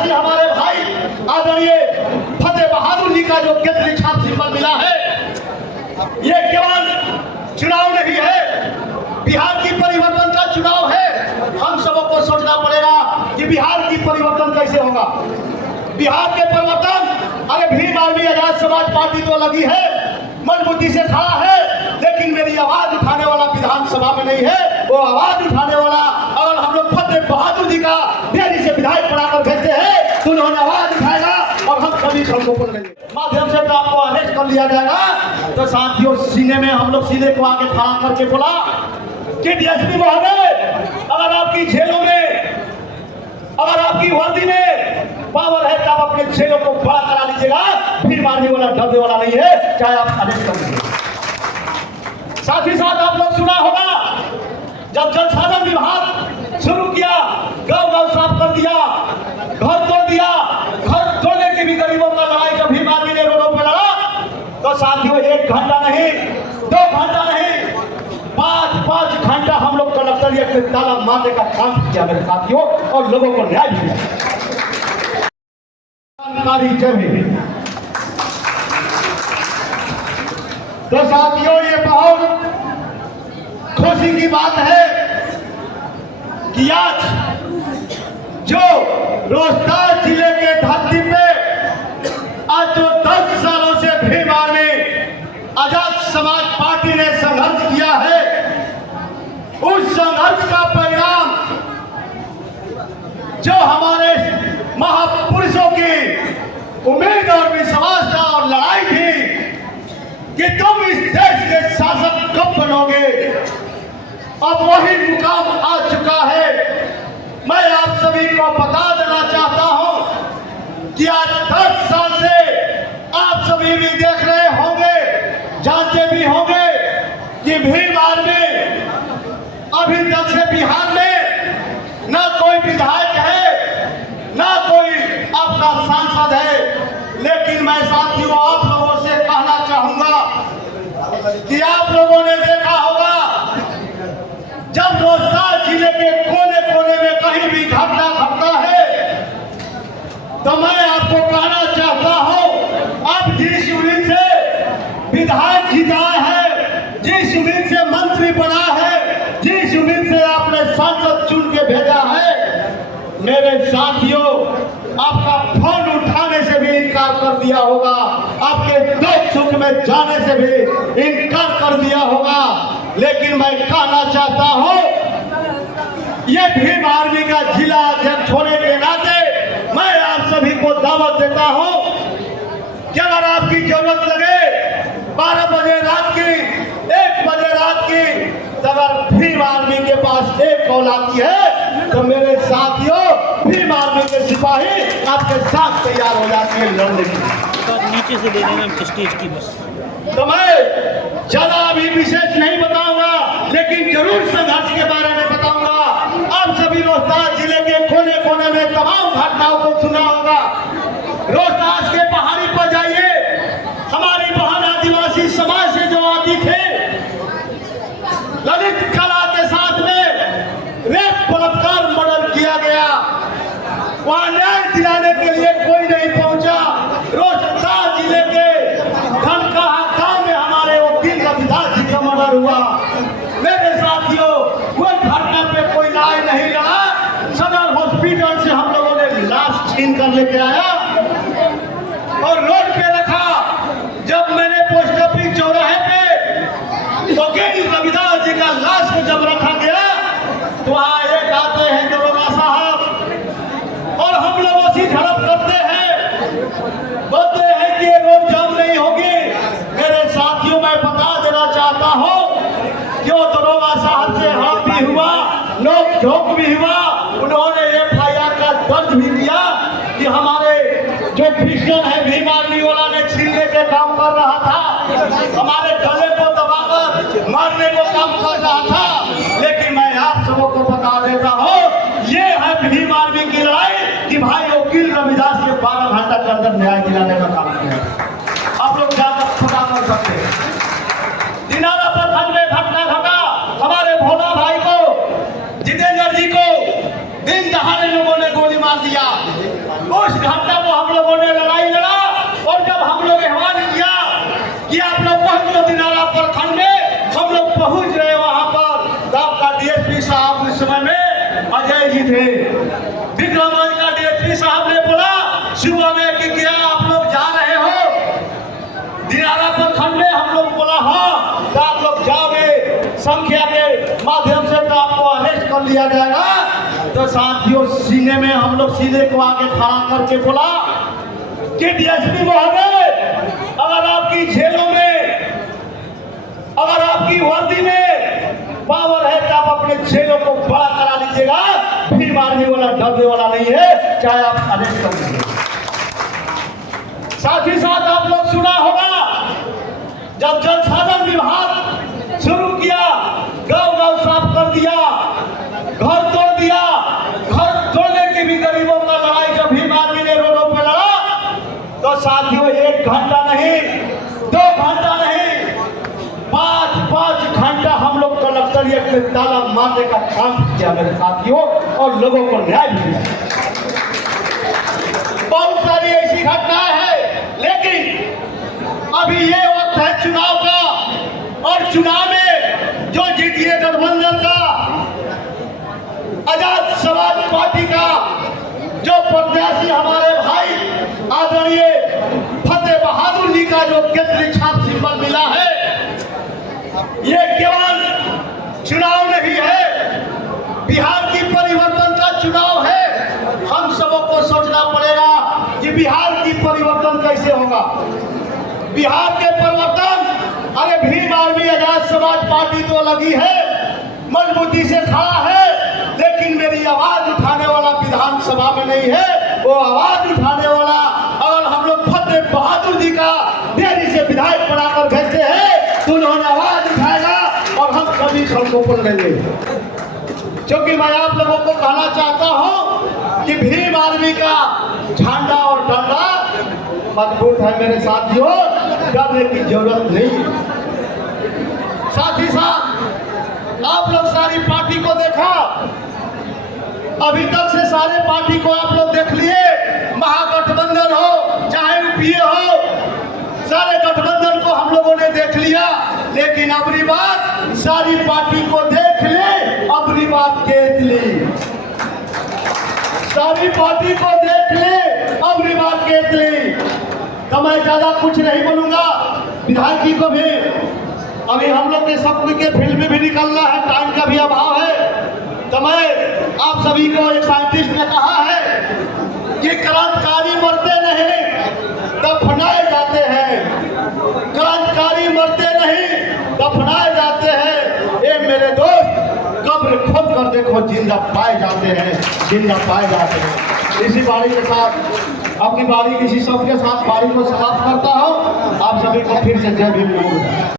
आदिवासी हमारे भाई आदरणीय फतेह बहादुर जी का जो केंद्रीय छाप सिंबल मिला है, ये केवल चुनाव नहीं है, बिहार की परिवर्तन का चुनाव है। हम सबको सोचना पड़ेगा कि बिहार की परिवर्तन कैसे होगा। बिहार के परिवर्तन, अरे भीम आर्मी आजाद समाज पार्टी तो लगी है, मजबूती से खड़ा है, लेकिन मेरी आवाज उठाने वाला विधानसभा में नहीं है। वो आवाज उठाने वाला अगर हम लोग फतेह बहादुर जी का देरी से विधायक बनाकर भेजते हैं तो उन्होंने आवाज उठाएगा और हम सभी सबको बोल लेंगे। माध्यम से तो आपको अरेस्ट कर लिया जाएगा। तो साथियों, सीने में हम लोग सीने को आगे खड़ा करके बोला कि डीएसपी महोदय, अगर आपकी जेलों में, अगर आपकी वर्दी में पावर है तो आप अपने जेलों को बड़ा करा लीजिएगा। भीम आर्मी वाला डरने वाला नहीं है, चाहे आप अरेस्ट कर लीजिए। साथ ही साथ आप लोग सुना होगा, जब जल साधन विभाग शुरू किया, गांव गांव साफ कर दिया, घर तोड़ दिया, घर तोड़ने की भी गरीबों का लड़ाई जब भीम आर्मी ने रोडों पर लड़ा, तो साथियों 1 घंटा नहीं, 2 घंटा नहीं, 5 घंटा हम लोग कलेक्टरिएट में ताला मारने का काम किया मेरे साथियों, और लोगों को न्याय दिया। तो साथियों, ये बहुत खुशी की बात है कि आज जो रोहतास जिले के धरती पे आज जो 10 सालों से भीम आर्मी आजाद समाज पार्टी ने संघर्ष किया है, उस संघर्ष का परिणाम जो हमारे महापुरुषों की उम्मीद और विश्वास था और लड़ाई थी कि तुम इस देश के शासक कब बनोगे, अब वही मुकाम आ चुका है। मैं आप सभी को बता देना चाहता हूं कि आज 10 साल से आप सभी भी देख रहे होंगे, जानते भी होंगे कि भीम आर्मी अभी तक से बिहार में ना कोई विधायक है, ना कोई आपका सांसद है। लेकिन मैं साथियों आप लोगों से कहना चाहूंगा कि आप लोगों ने देखा होगा, जब रोहतास जिले के कोने कोने में कहीं भी घटना घटता है, तो मैं आपको कहना चाहता हूं, आप जिस उम्मीद से विधायक जिताए हैं, जिस उम्मीद से मंत्री बना है, जिस उम्मीद से आपने सांसद चुन के भेजा है, मेरे साथियों आपका फोन उठाने से भी इनकार कर दिया होगा, आपके दुख सुख में जाने से भी इनकार कर दिया होगा। लेकिन मैं कहना चाहता हूं, ये भीम आर्मी का जिला अध्यक्ष होने के नाते मैं आप सभी को दावत देता हूं कि अगर आपकी जरूरत लगे 12 बजे रात की, 1 बजे रात की, अगर भीम आर्मी के पास एक कॉल आती है तो मेरे साथियों भीम आर्मी के सिपाही आपके साथ तैयार हो जाते हैं लड़ने के लिए। नीचे से ले लेना स्टेज की बस। तो मैं ज्यादा अभी विशेष नहीं बताऊंगा, लेकिन जरूर संघर्ष के बारे में बताऊंगा। आप सभी रोहतास जिले के कोने कोने में तमाम घटनाओं को सुना होगा। रोहतास के पहाड़ी पर जाइए, हमारी बहन आदिवासी समाज से जो आती थे, ललित कला के साथ में रेप बलात्कार मर्डर किया गया, वहां न्याय दिलाने के लिए कोई नहीं पहुंचा। रोहतास जिले के धनकाहा गांव में हमारे वकील रविदास जी का मर्डर हुआ। मेरे साथियों, कोई घटना पे कोई न्याय नहीं लड़ा। सदर हॉस्पिटल से हम लोगों ने लाश छीन कर लेके आया और रोड पे रखा। जब मैंने पोस्ट ऑफिस चौराहे पे वकील रविदास जी का लाश को जब रखा गया तो वहां एक आते हैं दरोगा साहब और हम लोगों से झड़प करते हैं, बोलते हैं कि ये रोड जाम नहीं होगी। मेरे साथियों, मैं बता देना चाहता हूं कि वो दरोगा साहब से हाथ भी हुआ, नोक झोंक भी हुआ। उन्होंने FIR का दर्ज भी किया कि हमारे जो पिस्टल है भीम आर्मी वाला ने छीनने के काम कर रहा था, हमारे गले को दबाकर मारने को काम कर रहा था। लेकिन मैं आप सबों को बता देता हूं, ये है भीम आर्मी की लड़ाई कि भाई वकील रविदास के 12 घंटा के अंदर न्याय दिलाने का काम किया। आप लोग जाकर पता कर सकते हैं। दिनारा प्रखंड में घटना घटा, हमारे भोला भाई को, जितेंद्र जी को दिन दहाड़े लोगों ने गोली मार दिया। उस घंटा को हम लोगों ने लड़ाई लड़ा और जब हम लोग आह्वान किया कि आप लोग पहुंच लो दिनारा प्रखंड में, हम लोग पहुंच रहे वहां पर, तो आपका डीएसपी साहब उस समय में अजय जी थे। विक्रमगंज का डीएसपी साहब ने बोला सुबह में कि क्या आप लोग जा रहे हो दिनारा प्रखंड में? हम लोग बोला हाँ। तो आप लोग जाओगे, संख्या के माध्यम से तो आपको अरेस्ट कर लिया जाएगा। तो साथियों सीने में हम लोग सीधे को आगे खड़ा करके बोला कि डीएसपी महोदय, अगर आपकी जेलों में, अगर आपकी वर्दी में पावर है तो आप अपने जेलों को बड़ा करा लीजिएगा। भीड़ मारने वाला डरने वाला नहीं है, चाहे आप अरेस्ट कर लीजिए। साथ ही साथ आप लोग सुना होगा जब जल साधन विभाग शुरू किया, गांव गांव साफ कर दिया, घर तोड़ दिया। घर तोड़ने की भी गरीबों का लड़ाई जब भीम आर्मी ने रोडों पर लड़ा, तो साथियों 1 घंटा नहीं, 2 घंटा नहीं, 5 घंटा हम लोग कलेक्टोरेट में ताला मारने का काम किया मेरे साथियों, और लोगों को न्याय भी मिला। बहुत सारी ऐसी घटनाएं हैं, लेकिन अभी ये वक्त है चुनाव का, और चुनाव में जो जीतीए गठबंधन का, आजाद समाज पार्टी का जो प्रत्याशी हमारे भाई आदरणीय फतेह बहादुर जी का जो केंद्रीय छाप सिंबल मिला है, ये केवल चुनाव नहीं है, बिहार की परिवर्तन का चुनाव है। हम सबों को सोचना पड़ेगा कि बिहार की परिवर्तन कैसे होगा। बिहार के परिवर्तन, अरे भीम आर्मी आजाद समाज पार्टी तो लगी है, मजबूती से खड़ा है, लेकिन मेरी आवाज उठाने वाला विधानसभा में नहीं है। वो आवाज उठाने वाला अगर हम लोग फतेह बहादुर जी का देरी से विधायक बनाकर भेजते हैं तो उन्होंने आवाज उठाएगा और हम सभी सड़कों पर लेंगे। क्योंकि मैं आप लोगों को कहना चाहता हूं कि भीम आर्मी का झंडा और डंडा मजबूत है मेरे साथियों, डरने की जरूरत नहीं। साथ ही साथ आप लोग सारी पार्टी को देखा, अभी तक से सारे पार्टी को आप लोग देख लिए, महागठबंधन हो चाहे यूपीए हो, सारे गठबंधन को हम लोगों ने देख लिया। लेकिन अबरी बार सारी पार्टी को देख ले, अबरी बार केतली, सारी पार्टी को देख ले, अबरी बार केतली। तो मैं ज्यादा कुछ नहीं बोलूंगा, विधायक जी को भी अभी हम लोग के सब के फील्ड में भी निकलना है, टाइम का भी अभाव है। तो मैं आप सभी को, एक साइंटिस्ट ने कहा है कि क्रांतिकारी मरते नहीं, दफनाए जाते हैं। क्रांतिकारी मरते नहीं, दफनाए जाते हैं। ये मेरे दोस्त, कब्र खोद कर देखो, जिंदा पाए जाते हैं, जिंदा पाए जाते हैं। इसी बारी के साथ अपनी बारी किसी सबके साथ बारी को समाप्त करता हूँ। आप सभी को फिर से जय भीम।